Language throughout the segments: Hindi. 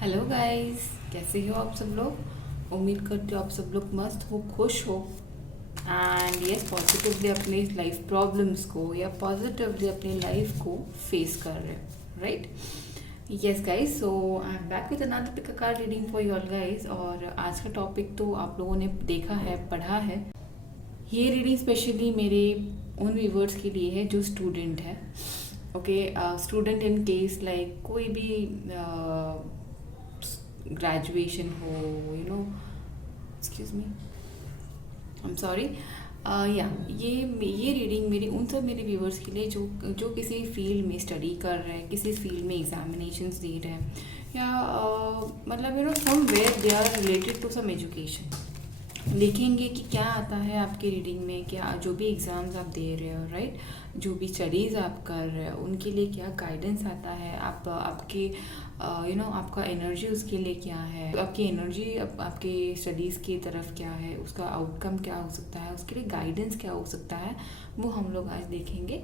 हेलो गाइस, कैसे हो आप सब लोग। उम्मीद करती हूँ आप सब लोग मस्त हो, खुश हो एंड यस पॉजिटिवली अपनी लाइफ प्रॉब्लम्स को या पॉजिटिवली अपनी लाइफ को फेस कर रहे हो, right. Yes guys, so I am back with another pick a card reading for you all guys. और आज का टॉपिक तो आप लोगों ने देखा है, पढ़ा है। ये रीडिंग स्पेशली मेरे उन व्यूवर्स के लिए है जो स्टूडेंट है। Okay, student in case like कोई भी ग्रेजुएशन हो, excuse me, I am sorry. या ये रीडिंग मेरी उन सब मेरे व्यूवर्स के लिए जो जो किसी फील्ड में स्टडी कर रहे हैं, किसी फील्ड में एग्जामिनेशंस दे रहे हैं, या मतलब somewhere they are related to some education. देखेंगे कि क्या आता है आपके रीडिंग में, क्या जो भी एग्ज़ाम्स आप दे रहे हो, राइट, जो भी स्टडीज़ आप कर रहे हो उनके लिए क्या गाइडेंस आता है, आप आपके आपका एनर्जी उसके लिए क्या है, आपकी एनर्जी आपके स्टडीज़ की तरफ क्या है, उसका आउटकम क्या हो सकता है, उसके लिए गाइडेंस क्या हो सकता है, वो हम लोग आज देखेंगे।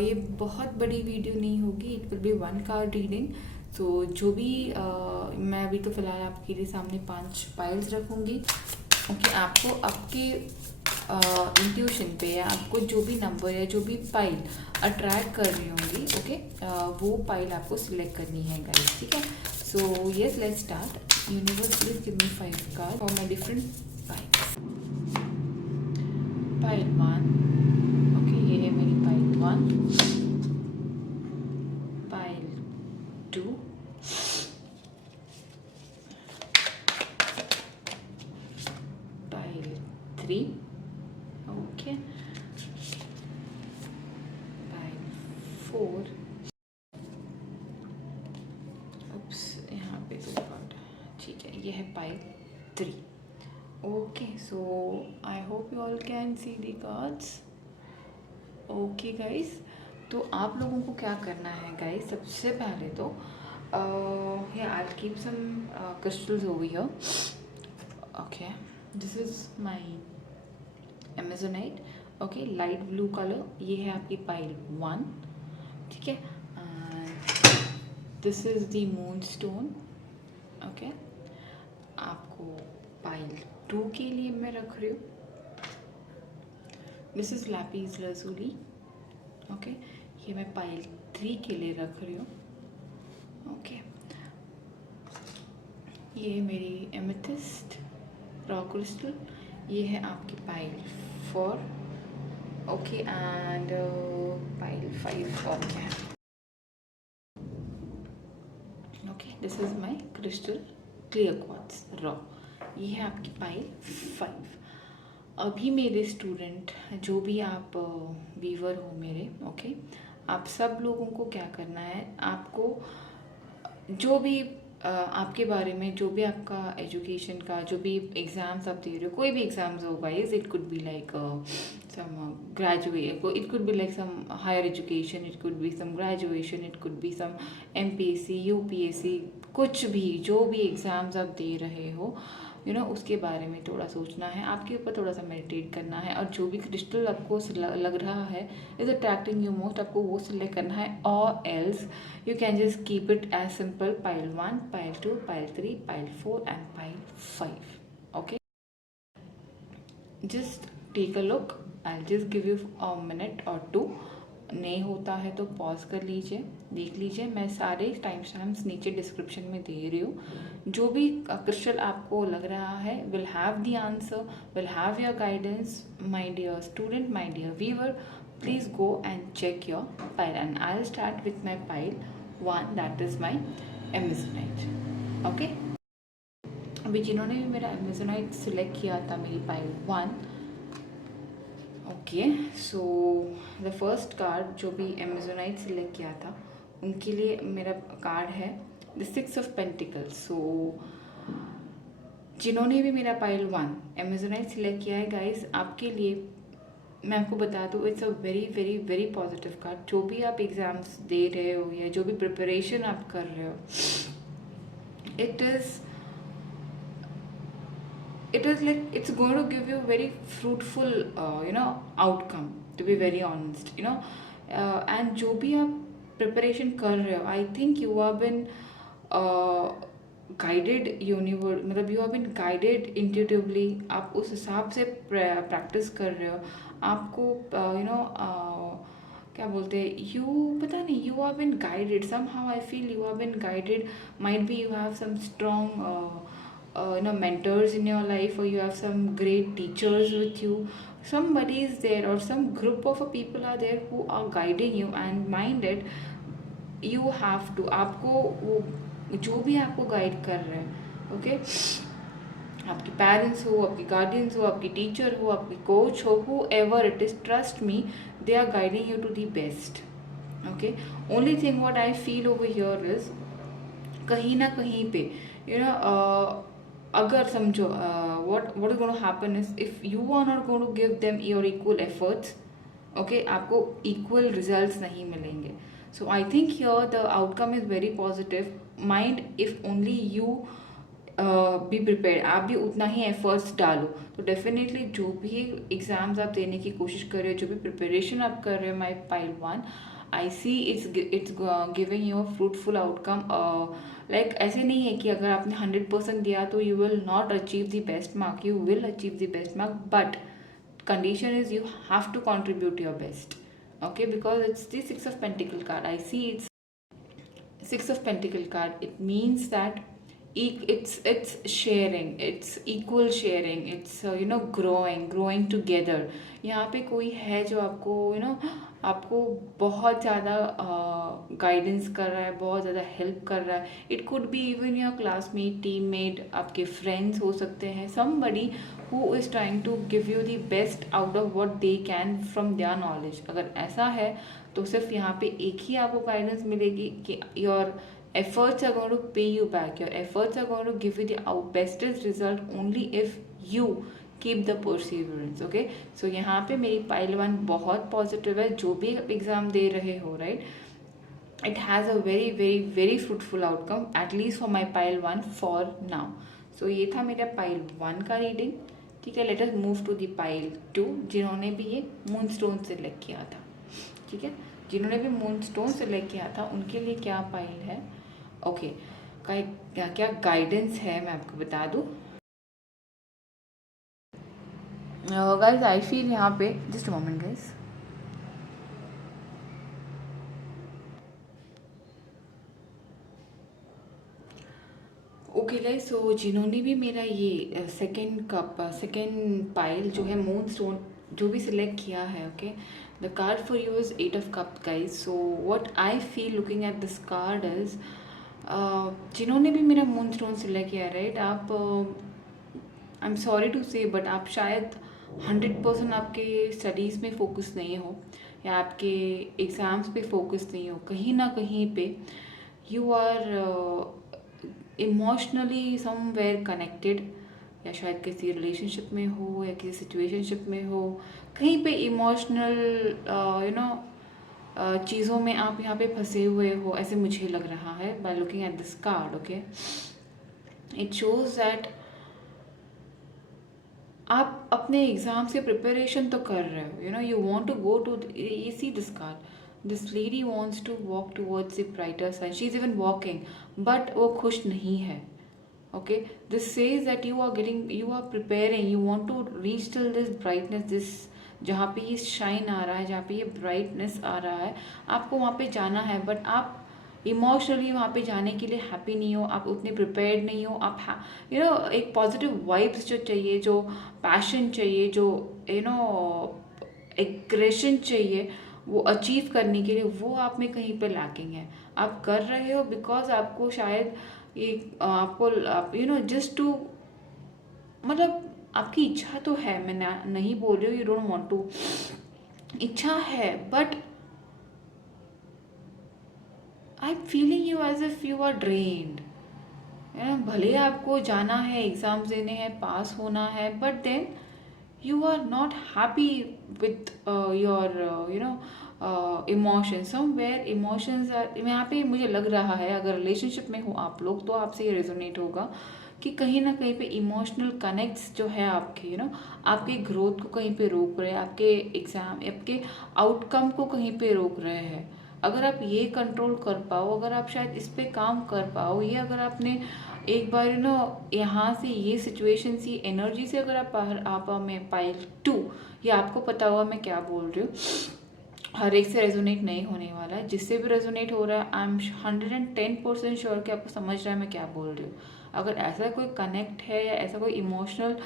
ये बहुत बड़ी वीडियो नहीं होगी, it will be one card reading. So जो भी मैं अभी तो फ़िलहाल आपके लिए सामने 5 फाइल्स रखूँगी। ओके, आपको आपके इंट्यूशन पे या आपको जो भी नंबर या जो भी पाइल अट्रैक्ट कर रही होंगी, ओके, वो पाइल आपको सिलेक्ट करनी है गाइस, ठीक है। So yes, let's start. Universe please give me 5 card for my different piles. Pile 1, okay, ये है मेरी pile 1। Pile 2, pile 3, okay, pile 4, यहाँ पे 2 कार्ड, ठीक है, ये है pile 3। Okay, so I hope you all can see the cards. Okay guys, तो आप लोगों को क्या करना है गाइस, सबसे पहले तो I keep some crystals over here. Okay, this is my amazonite. Okay, light blue colour, ये है आपकी पाइल 1, ठीक है। This is the moon stone. Okay, आपको पाइल 2 के लिए मैं रख रही हूँ, this is lapis lazuli. Okay, ये मैं पाइल 3 के लिए रख रही हूँ। ओके, ये मेरी एमेथिस्ट रॉक क्रिस्टल, ये है आपकी pile 4। Okay, and pile 5। Okay, okay, this is my crystal clear quartz raw, ये है आपकी पाइल 5। अभी मेरे स्टूडेंट जो भी आप वीवर हो मेरे, ओके, आप सब लोगों को क्या करना है, आपको जो भी आपके बारे में, जो भी आपका एजुकेशन का, जो भी एग्ज़ाम्स आप दे रहे हो, कोई भी एग्ज़ाम्स हो guys, it could be like some graduate, it could be like some higher education, it could be some graduation, it could be some MPSC, UPSC, कुछ भी जो भी एग्ज़ाम्स आप दे रहे हो, उसके बारे में थोड़ा सोचना है, आपके ऊपर थोड़ा सा मेडिटेट करना है, और जो भी क्रिस्टल आपको लग रहा है इज अट्रैक्टिंग यू मोस्ट, आपको वो सिलेक्ट करना है, और else you can just keep it as simple: pile 1, pile 2, pile 3, pile 4 and pile 5. Okay, just take a look, I'll just give you a minute or two. नहीं होता है तो पॉज कर लीजिए, देख लीजिए, मैं सारे टाइम स्टैम्प्स नीचे डिस्क्रिप्शन में दे रही हूँ। जो भी क्रिस्टल आपको लग रहा है will have the answer, will have your guidance, my dear student, my dear viewer, please go and check your pile, and I will start with my pile 1, that is my amazonite. Okay, अभी जिन्होंने भी मेरा एमेजोनाइट सिलेक्ट किया था मेरी pile 1, okay, so the first card जो भी एमेजोनाइट सिलेक्ट किया था उनके लिए मेरा कार्ड है द 6 ऑफ पेंटिकल्स। सो जिन्होंने भी मेरा पाइल 1 एमेजोनाइट सिलेक्ट किया है गाइस, आपके लिए मैं आपको बता दूँ, it's a very very very positive card. जो भी आप एग्ज़ाम्स दे रहे हो या जो भी प्रिपरेशन आप कर रहे हो, it is like it's going to give you very fruitful outcome, to be very honest, and जो भी आप प्रिपरेशन कर रहे हो, I think you have been guided universe, मतलब you have been guided intuitively, आप उस हिसाब से प्रैक्टिस कर रहे हो। आपको क्या बोलते हैं, यू पता नहीं, you have been guided somehow, I feel you have been guided. Might be you have some strong mentors in your life, or you have some great teachers with you. Somebody is there, or some group of people are there who are guiding you, and mind it, you have to, आपको वो जो भी आपको गाइड कर रहे हैं, ओके, आपके पेरेंट्स हो, आपके गार्डियंस हो, आपके टीचर हो, आपके कोच हो, whoever it is, trust me, they are guiding you to the best. Okay, only thing what I feel over here is, कहीं ना कहीं पे अगर समझो, what is going to happen is, if you are not going to give them your equal efforts, okay, आपको equal results नहीं मिलेंगे। So I think here the outcome is very positive, mind if only you be prepare, आप भी उतना ही एफर्ट्स डालो, तो डेफिनेटली जो भी एग्ज़ाम्स आप देने की कोशिश कर रहे हो, जो भी प्रिपरेशन आप कर रहे हो, my pile one, I see it's giving you a fruitful outcome. Like ऐसे नहीं है कि अगर आपने 100% दिया तो you will not achieve the best mark, you will achieve the best mark, but condition is you have to contribute your best, okay, because it's the six of pentacle card, I see it's six of pentacle card, it means that it's sharing, it's equal sharing, it's growing together। यहाँ पे कोई है जो आपको आपको बहुत ज़्यादा गाइडेंस कर रहा है, बहुत ज़्यादा हेल्प कर रहा है। It could be even your classmate, teammate, आपके फ्रेंड्स हो सकते हैं, somebody who is trying to give you the best out of what they can from their knowledge. अगर ऐसा है तो सिर्फ यहाँ पे एक ही आपको गाइडेंस मिलेगी कि your efforts are going to pay you back, your efforts are going to give you the bestest result only if you keep the perseverance, okay। so यहाँ पे मेरी पाइल वन बहुत पॉजिटिव है, जो भी एग्ज़ाम दे रहे हो, right, it has a very very very fruitful outcome, at least for my pile 1 for now। so ये था मेरा pile 1 का रीडिंग, ठीक है। let us move to the pile 2, जिन्होंने भी ये मून स्टोन सेलेक्ट किया था, ठीक है, जिन्होंने भी मून स्टोन सेलेक्ट किया था उनके लिए क्या पाइल है, ओके, क्या क्या गाइडेंस है मैं आपको बता दूँ। गाइज आई फील यहाँ पे, just moment guys, okay guys, so जिन्होंने भी मेरा ये सेकेंड पाइल जो है मून स्टोन जो भी सिलेक्ट किया है, okay, the card for you is 8 of Cups guys. So what I feel looking at this card is, जिन्होंने भी मेरा मून स्टोन सिलेक्ट किया, राइट, आप, आई एम सॉरी टू से, बट आप शायद 100% आपके स्टडीज़ में फोकस नहीं हो, या आपके एग्ज़ाम्स पे फोकस नहीं हो, कहीं ना कहीं पे you are emotionally somewhere connected, या शायद किसी रिलेशनशिप में हो, या किसी सिचुएशनशिप में हो, कहीं पे इमोशनल चीज़ों में आप यहाँ पे फंसे हुए हो, ऐसे मुझे लग रहा है by looking at this card, okay. It shows that आप अपने एग्ज़ाम से प्रिपरेशन तो कर रहे हो, you want to go to, you see this card, this lady wants to walk towards the brighter side, she is even walking, but वो खुश नहीं है, okay। this says that you are preparing, you want to reach till this brightness, this जहाँ पे ये शाइन आ रहा है, जहाँ पे ये ब्राइटनेस आ रहा है, आपको वहाँ पे जाना है, बट आप इमोशनली वहाँ पे जाने के लिए हैप्पी नहीं हो, आप उतने प्रिपेयर्ड नहीं हो, आप एक पॉजिटिव वाइब्स जो चाहिए, जो पैशन चाहिए, जो एग्रेशन चाहिए, वो अचीव करने के लिए, वो आप में कहीं पे लैकिंग है। आप कर रहे हो बिकॉज आपको शायद एक आपको जस्ट टू, मतलब आपकी इच्छा तो है, मैं नहीं बोल रही हूँ यू डोंट वांट टू, इच्छा है, but I am feeling you as if you are drained, भले आपको जाना है, एग्ज़ाम्स देने हैं, पास होना है, but then you are not happy with your emotions, somewhere emotions are, यहाँ पे मुझे लग रहा है, अगर रिलेशनशिप में हो आप लोग तो आपसे ये रेजोनेट होगा कि कहीं ना कहीं पे इमोशनल कनेक्ट्स जो है आपके आपके ग्रोथ को कहीं पे रोक रहे हैं, आपके एग्ज़ाम, आपके आउटकम को कहीं पे रोक रहे हैं। अगर आप ये कंट्रोल कर पाओ, अगर आप शायद इस पे काम कर पाओ, ये अगर आपने एक बार यहाँ से ये सिचुएशन से एनर्जी से अगर आप बाहर आ पाओ, मैं पाइल 2, ये आपको पता होगा मैं क्या बोल रही हूँ, हर एक से रेजोनेट नहीं होने वाला है। जिससे भी रेजोनेट हो रहा है, आई एम 110% श्योर कि आपको समझ रहा है मैं क्या बोल रही हूँ। अगर ऐसा कोई कनेक्ट है या ऐसा कोई इमोशनल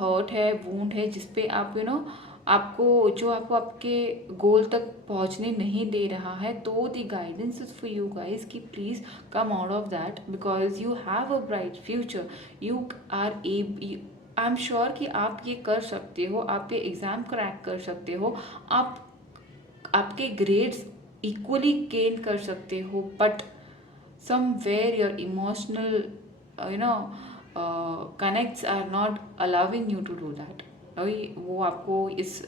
हर्ट है, वूंड है, जिसपे आप आपको जो आपको आपके गोल तक पहुंचने नहीं दे रहा है, तो the guidance is for you guys कि please come out of that, because you have a bright future. You are I am sure कि आप ये कर सकते हो, आप ये एग्ज़ाम क्रैक कर सकते हो, आप आपके ग्रेड्स इक्वली गेन कर सकते हो, but somewhere your emotional connects are not allowing you to do that. वो आपको इस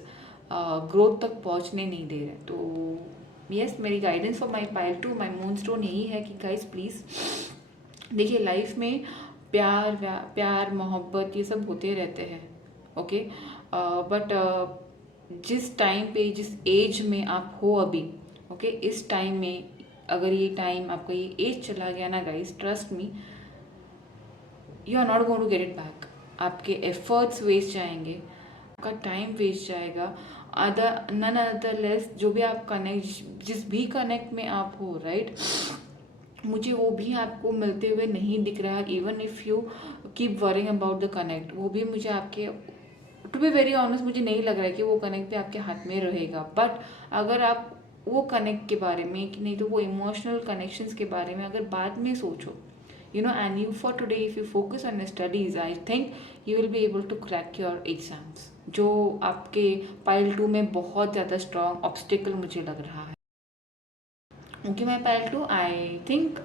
ग्रोथ तक पहुंचने नहीं दे रहे। तो यस, मेरी guidance for my pile 2, my moon stone यही है कि गाइस प्लीज़ देखिए, लाइफ में प्यार मोहब्बत ये सब होते रहते हैं, ओके, बट जिस टाइम पे, जिस एज में आप हो अभी, ओके, इस टाइम में अगर ये टाइम आपका ये एज चला गया ना guys, trust me, you are not going to get it back. आपके एफर्ट्स वेस्ट जाएंगे, आपका टाइम वेस्ट जाएगा। अदर नन अदर लेस, जो भी आप कनेक्ट, जिस भी कनेक्ट में आप हो, राइट, मुझे वो भी आपको मिलते हुए नहीं दिख रहा। Even if you keep worrying about the connect, वो भी मुझे आपके, टू बी वेरी ऑनेस्ट, मुझे नहीं लग रहा है कि वो कनेक्ट भी आपके हाथ में रहेगा। बट अगर आप वो कनेक्ट के बारे में, कि नहीं तो वो इमोशनल कनेक्शंस के बारे में अगर बाद में सोचो, and you for today, if you focus on your studies, I think you will be able to crack your exams, जो आपके पाइल 2 में बहुत ज़्यादा स्ट्रॉन्ग ऑब्स्टिकल मुझे लग रहा है। Okay, my pile 2, I think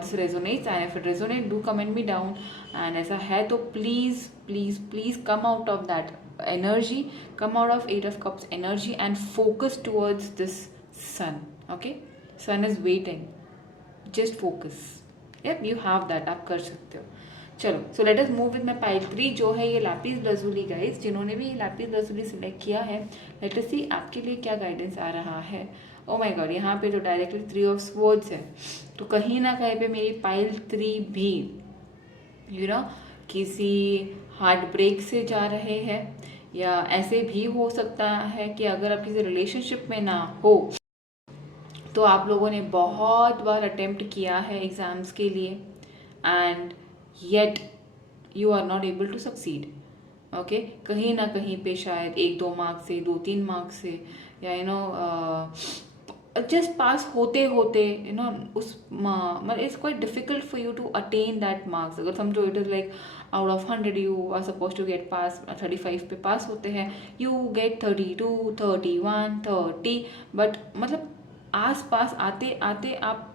this resonates, and if it resonates, do comment me down, and ऐसा है तो please please please come out of that energy, come out of 8 of cups energy and focus towards this sun. Okay, sun is waiting, just focus. Yep, you have that, आप कर सकते हो। चलो, so let us move with my pile 3, जो है ये लैपिस लजुली। गाइस, जिन्होंने भी ये लैपिस लजुली सिलेक्ट किया है, लेट अस सी आपके लिए क्या गाइडेंस आ रहा है। ओ माय गॉड, यहाँ पे तो डायरेक्टली 3 ऑफ स्वॉर्ड्स है, तो कहीं ना कहीं पे मेरी पाइल 3 भी किसी हार्ट ब्रेक से जा रहे हैं, या ऐसे भी हो सकता है कि अगर आप किसी रिलेशनशिप में ना हो, तो आप लोगों ने बहुत बार अटेम्प्ट किया है एग्ज़ाम्स के लिए, and yet you are not able to succeed. Okay, कहीं ना कहीं पे शायद 1-2 मार्क्स से, 2-3 मार्क्स से, या जस्ट पास होते होते उस मतलब it's quite difficult for you to attain that marks. अगर समझो, it is like out of 100 you are suppose to get pass, 35 पे पास होते हैं, यू गेट 32, 31, 30, बट मतलब आस पास आते आते आप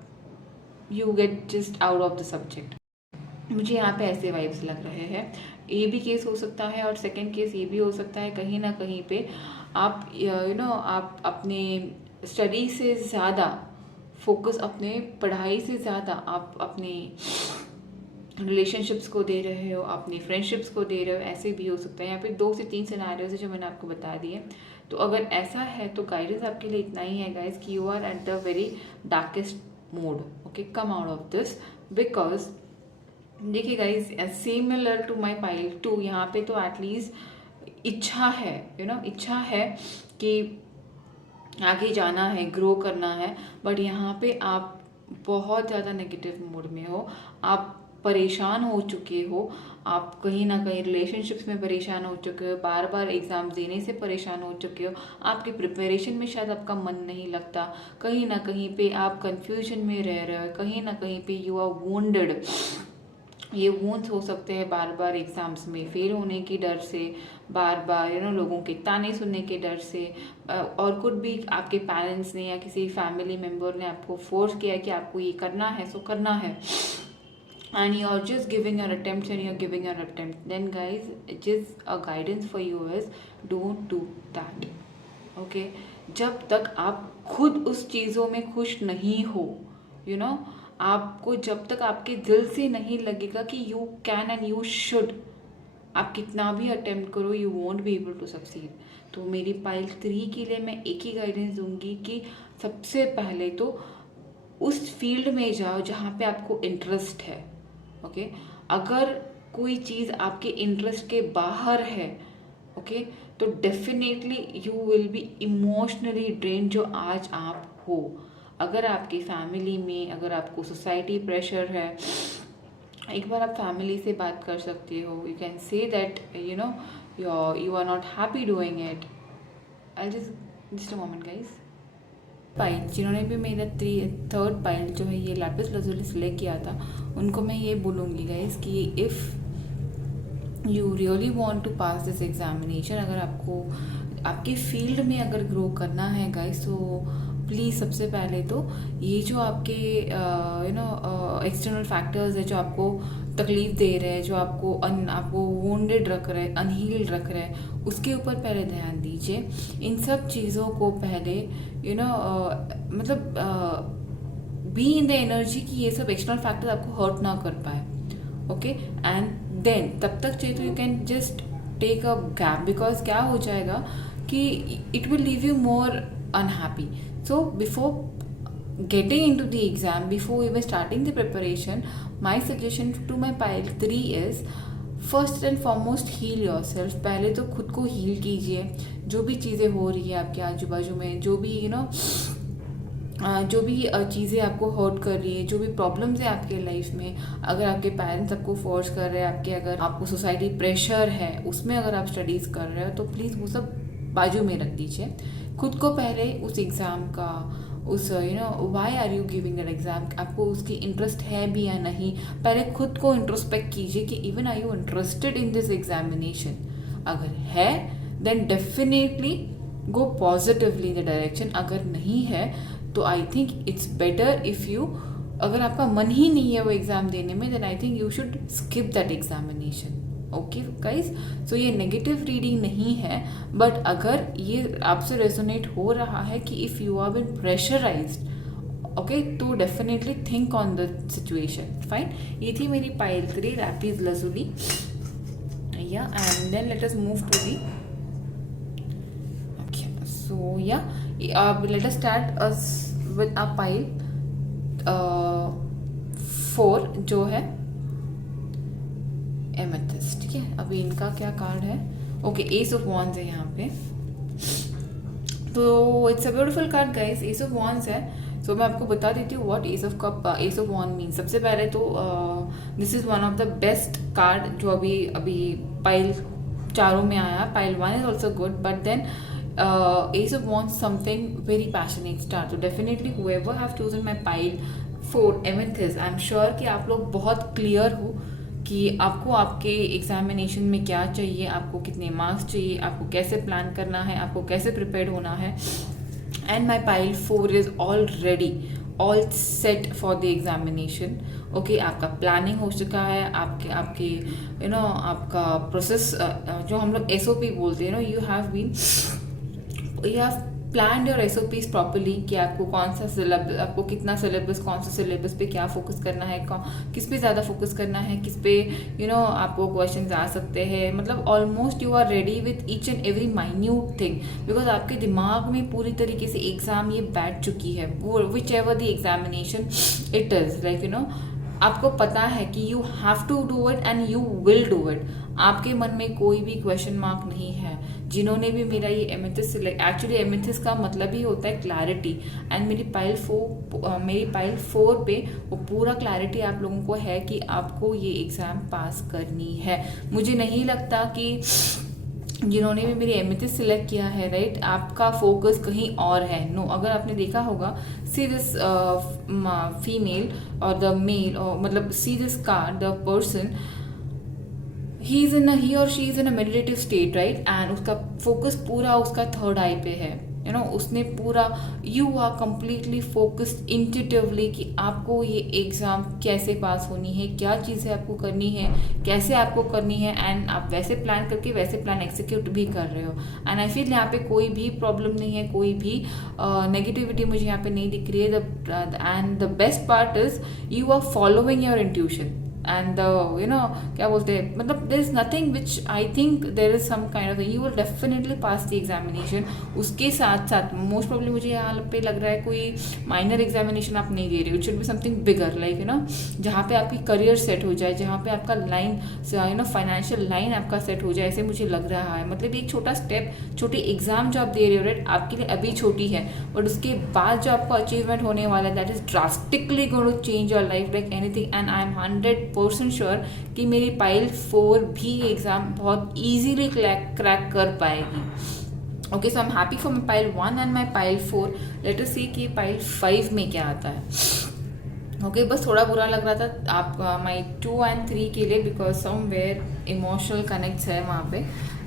you get just out of the subject. मुझे यहाँ पे ऐसे वाइब्स लग रहे हैं। ये भी केस हो सकता है, और सेकंड केस ये भी हो सकता है, कहीं ना कहीं पे आप आप अपने स्टडी से ज़्यादा फोकस, अपने पढ़ाई से ज़्यादा आप अपने रिलेशनशिप्स को दे रहे हो, अपनी फ्रेंडशिप्स को दे रहे हो। ऐसे भी हो सकता है। यहाँ पे 2 से 3 सिनेरियोज है जो मैंने आपको बता दिए। तो अगर ऐसा है तो गाइडेंस आपके लिए इतना ही है गाइस, कि you are at the very darkest mode. Okay, come out of this, because देखिए guys, similar to my pile 2, यहाँ पे तो एटलीस्ट इच्छा है, इच्छा है कि आगे जाना है, ग्रो करना है, बट यहाँ पे आप बहुत ज़्यादा नेगेटिव मूड में हो, आप परेशान हो चुके हो, आप कहीं ना कहीं रिलेशनशिप्स में परेशान हो चुके हो, बार बार एग्ज़ाम देने से परेशान हो चुके हो, आपकी प्रिपरेशन में शायद आपका मन नहीं लगता, कहीं ना कहीं पे आप कंफ्यूजन में रह रहे हो, कहीं ना कहीं पे यू आर वोंडेड। ये वूंड्स हो सकते हैं बार बार एग्ज़ाम्स में फेल होने की डर से, बार बार लोगों के ताने सुनने के डर से, और कुछ भी आपके पेरेंट्स ने या किसी फैमिली मेम्बर ने आपको फोर्स किया कि आपको ये करना है, सो करना है, and you're just giving your attempts and you're giving your attempt, then guys, just a guidance for you is don't do that. Okay, जब तक आप खुद उस चीज़ों में खुश नहीं हो, आपको जब तक आपके दिल से नहीं लगेगा कि you can and you should, आप कितना भी अटेम्प्ट करो you won't be able to succeed. तो मेरी पाइल 3 के लिए मैं एक ही गाइडेंस दूंगी कि सबसे पहले तो उस फील्ड में जाओ जहाँ पे आपको इंटरेस्ट है। ओके, अगर कोई चीज़ आपके इंटरेस्ट के बाहर है, ओके, तो definitely you will B emotionally drain जो आज आप हो। अगर आपकी फैमिली में, अगर आपको सोसाइटी प्रेशर है, एक बार आप फैमिली से बात कर सकते हो। You can say that you are not happy doing it. I just a moment guys. Pile जिन्होंने भी मेरा थर्ड पाइल जो है ये लैपिस लजुली सिलेक्ट किया था, उनको मैं ये बोलूँगी गाइस कि if you really want to pass this examination, अगर आपको आपके फील्ड में अगर ग्रो करना है गाइस, तो प्लीज़ सबसे पहले तो ये जो आपके एक्सटर्नल फैक्टर्स है जो आपको तकलीफ दे रहे हैं, जो आपको वोंडेड रख रहे हैं, अनहील्ड रख रहे हैं, उसके ऊपर पहले ध्यान दीजिए। इन सब चीज़ों को पहले बी इन द एनर्जी कि ये सब एक्सटर्नल फैक्टर आपको हर्ट ना कर पाए। ओके, एंड देन तब तक चाहिए तो you can just take a gap, because क्या हो जाएगा कि it will leave you more unhappy. So before getting into the exam, before even starting the preparation, my suggestion to my pile 3 is first and foremost heal yourself। पहले तो खुद को हील कीजिए। जो भी चीज़ें हो रही है आपके आजू बाजू में, जो भी जो भी चीज़ें आपको हर्ट कर रही है, जो भी प्रॉब्लम्स है आपके लाइफ में, अगर आपके पेरेंट्स आपको फोर्स कर रहे हैं, अगर आपको सोसाइटी प्रेशर है उसमें अगर आप स्टडीज़ कर रहे हो, तो प्लीज़ वो सब बाजू में रख दीजिए। खुद को पहले उस एग्ज़ाम का उस why are you giving that exam, आपको उसकी इंटरेस्ट है भी या नहीं, पहले खुद को इंट्रोस्पेक्ट कीजिए कि even are you interested in this examination. अगर है then definitely go positively in the direction. अगर नहीं है तो I think it's better if you, अगर आपका मन ही नहीं है वो एग्ज़ाम देने में, then I think you should skip that examination. Okay guys, so ये नेगेटिव रीडिंग नहीं है, बट अगर ये आपसे रेजोनेट हो रहा है कि if you are been pressurized, okay, तो definitely think on the situation. Fine, ये थी मेरी pile 3 lapis lazuli. Yeah and then let us move to the, okay, so yeah let us start with a pile 4 जो है एमेथिस्ट। ठीक है, अभी इनका क्या कार्ड है? ओके, एस ऑफ वॉन्ड्स है यहाँ पे। तो it's a beautiful card guys, ace of wands है। सो मैं आपको बता देती हूँ what ace of cup, ace of wand mean. सबसे पहले तो this is one of the best card जो अभी पाइल चारों में आया। Pile 1 is also good, but then ace of wands something very passionate star. तो definitely whoever have chosen my pile 4 amethyst, I am sure कि आप लोग बहुत क्लियर हो कि आपको आपके एग्जामिनेशन में क्या चाहिए, आपको कितने मार्क्स चाहिए, आपको कैसे प्लान करना है, आपको कैसे प्रिपेयर होना है। And my pile 4 is already all set for the examination. Okay, आपका प्लानिंग हो चुका है, आपके आपका प्रोसेस जो हम लोग SOP बोलते हैं, you have plan your SOPs properly कि आपको कौन सा सिलेबस, आपको कितना सिलेबस, कौन सा सिलेबस पे क्या फोकस करना है, किस पे ज़्यादा फोकस करना है, किस पे आपको क्वेश्चंस आ सकते हैं। मतलब almost you are ready with each and every minute thing, because आपके दिमाग में पूरी तरीके से एग्ज़ाम ये बैठ चुकी है। वो whichever the examination it is, like आपको पता है कि you have to do it and you will do it. आपके मन में कोई भी क्वेश्चन मार्क नहीं है। जिन्होंने भी मेरा ये एमेथिस्ट सिलेक्ट, एक्चुअली एमेथिस्ट का मतलब ही होता है क्लैरिटी, एंड मेरी पाइल 4 पे वो पूरा क्लैरिटी आप लोगों को है कि आपको ये एग्ज़ाम पास करनी है। मुझे नहीं लगता कि जिन्होंने भी मेरी एमेथिस्ट सिलेक्ट किया है, राइट, आपका फोकस कहीं और है। नो, अगर आपने देखा होगा, सी दिस फीमेल और द मेल, मतलब see this card, the person, he or she is in a meditative state, right, and उसका फोकस पूरा उसका थर्ड आई पे है। उसने पूरा, you are completely focused intuitively कि आपको ये एग्ज़ाम कैसे पास होनी है, क्या चीज़ें आपको करनी है, कैसे आपको करनी है, एंड आप वैसे प्लान करके वैसे प्लान एग्जीक्यूट भी कर रहे हो। एंड आई फील यहाँ पे कोई भी प्रॉब्लम नहीं है, कोई भी नेगेटिविटी मुझे यहाँ पे नहीं दिख रही है। And the best part is you are following your intuition. And क्या बोलते हैं, मतलब there is nothing which I think there is some kind of, you will definitely pass the examination. उसके साथ साथ मोस्ट प्रॉब्लम मुझे यहाँ पे लग रहा है कोई माइनर एग्जामिनेशन आप नहीं दे रहे हो, it should be something bigger, like जहाँ पे आपकी करियर सेट हो जाए, जहाँ पे आपका लाइन फाइनेंशियल लाइन आपका सेट हो जाए, ऐसे मुझे लग रहा है। मतलब एक छोटा स्टेप, छोटी एग्जाम जो आप दे रहे हो राइट, आपके लिए अभी छोटी है, बट उसके बाद जो आपको अचीवमेंट होने वाला है that is drastically going to change your life like anything. And I am 100% sure कि मेरी पाइल 4 भी एग्जाम बहुत ईजीली क्रैक कर पाएगी। Okay, so I am happy for my pile 1 and my pile 4। Let us see कि पाइल 5 में क्या आता है। ओके, बस थोड़ा बुरा लग रहा था आप माई 2 एंड 3 के लिए, बिकॉज समवेयर इमोशनल कनेक्ट्स है वहाँ पे।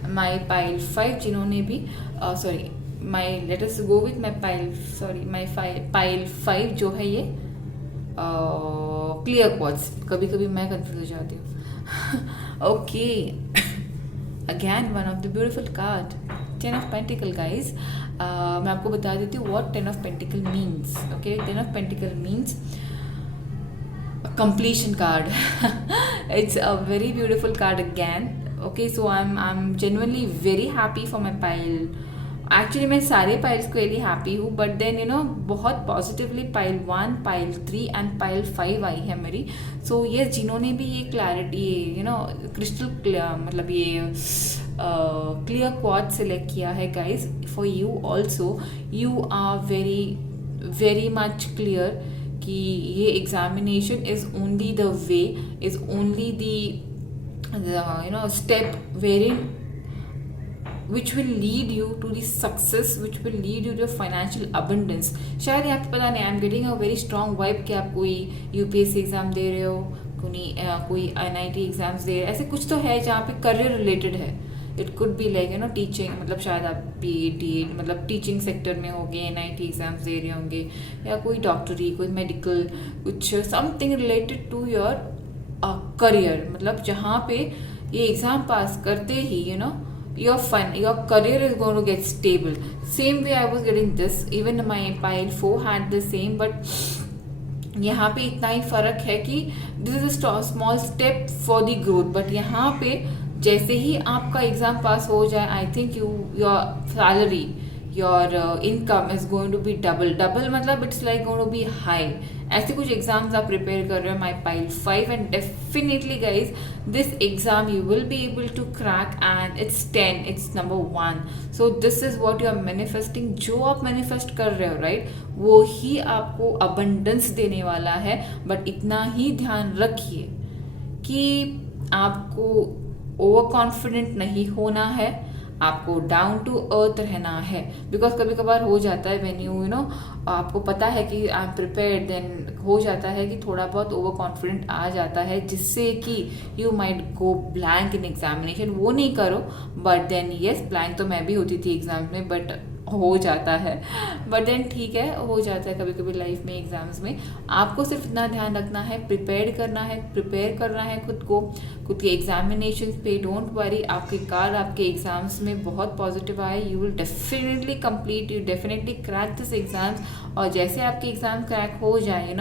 माई पाइल 5 जिन्होंने भी sorry my let us go with my pile, sorry my pile 5 जो है ये क्लियर क्वार्ट्ज, कभी कभी मैं कंफ्यूज हो जाती हूँ। Okay, again one of the beautiful card, 10 of pentacle guys. मैं आपको बता देती हूँ what 10 of pentacle means. Okay, 10 of pentacle means completion card. It's a very beautiful card again. Okay, so I'm genuinely very happy for my pile. Actually मैं सारे पाइल्स को really happy हूँ, बट देन बहुत positively pile 1, pile 3 and pile 5 आई है मेरी। सो ये जिन्होंने भी ये क्लैरिटी, क्रिस्टल क्लियर, मतलब ये क्लियर क्वार्ट्ज सेलेक्ट किया है guys, for you also, you are very very much clear कि ये examination is only the way, is only the step wherein which will lead you to the success, which will lead you to financial abundance। शायद यहाँ पे पता नहीं, I am getting a very strong vibe कि आप कोई यूपीएससी एग्जाम दे रहे हो, कोई एनआईटी एग्जाम्स दे रहे हो, ऐसे कुछ तो है जहाँ पे करियर रिलेटेड है। It could be like teaching, मतलब शायद आप बीएड मतलब टीचिंग सेक्टर में होंगे, एनआईटी एग्जाम्स दे रहे होंगे, या कोई डॉक्टरी, कोई मेडिकल, कुछ something related to your career. मतलब जहाँ पे ये एग्जाम पास करते ही your career is going to get stable. Same way I was getting this, even my pile 4 had the same, but यहाँ पे इतना ही फर्क है कि this is a small step for the growth. But यहाँ पे जैसे ही आपका एग्जाम पास हो जाए, I think your salary, your income is going to be double मतलब it's like going to be high. ऐसे कुछ एग्जाम्स आप प्रिपेयर कर रहे हो my pile 5, and definitely guys this exam you will be able to crack, and it's 10, it's number 1। So this is what you are manifesting. जो आप मैनिफेस्ट कर रहे हो राइट, वो ही आपको अबंडेंस देने वाला है। बट इतना ही ध्यान रखिए कि आपको ओवर कॉन्फिडेंट नहीं होना है, आपको डाउन टू अर्थ रहना है। बिकॉज कभी कभार हो जाता है व्हेन यू आपको पता है कि आई एम प्रिपेयर्ड, देन हो जाता है कि थोड़ा बहुत ओवर कॉन्फिडेंट आ जाता है, जिससे कि you might go blank in examination. वो नहीं करो, बट देन येस, ब्लैंक तो मैं भी होती थी एग्जाम में, बट हो जाता है। बट देन ठीक है, हो जाता है कभी कभी लाइफ में, एग्जाम्स में। आपको सिर्फ इतना ध्यान रखना है, प्रिपेयर करना है खुद को, खुद के एग्जामिनेशन पे। डोंट वरी, आपके कार्ड आपके एग्जाम्स में बहुत पॉजिटिव आए। You will definitely complete, you definitely crack this exams. और जैसे आपके एग्जाम क्रैक हो जाए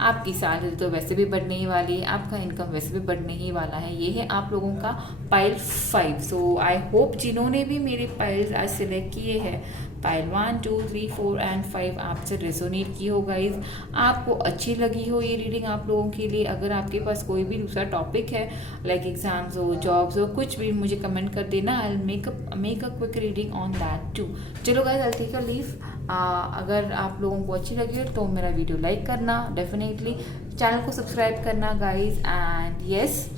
आपकी सैलरी तो वैसे भी बढ़ने ही वाली है, आपका इनकम वैसे भी बढ़ने ही वाला है। ये है आप लोगों का पाइल 5। सो आई होप जिन्होंने भी मेरे पाइल्स आज सिलेक्ट किए हैं, पाइल 1, 2, 3, 4 एंड 5 आपसे रेजोनेट की हो गाइज, आपको अच्छी लगी हो ये रीडिंग आप लोगों के लिए। अगर आपके पास कोई भी दूसरा टॉपिक है, लाइक एग्जाम्स हो, जॉब्स हो, कुछ भी, मुझे कमेंट कर देना। I make a quick reading on that too. चलो guys, I take a leave. अगर आप लोगों को अच्छी लगी तो मेरा वीडियो लाइक करना, डेफिनेटली चैनल को सब्सक्राइब करना guys, and yes,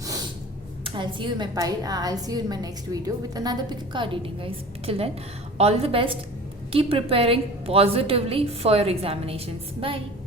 I'll see you in my pile. I'll see you in my next video with another pick card reading, guys. Till then, all the best. Keep preparing positively for your examinations. Bye.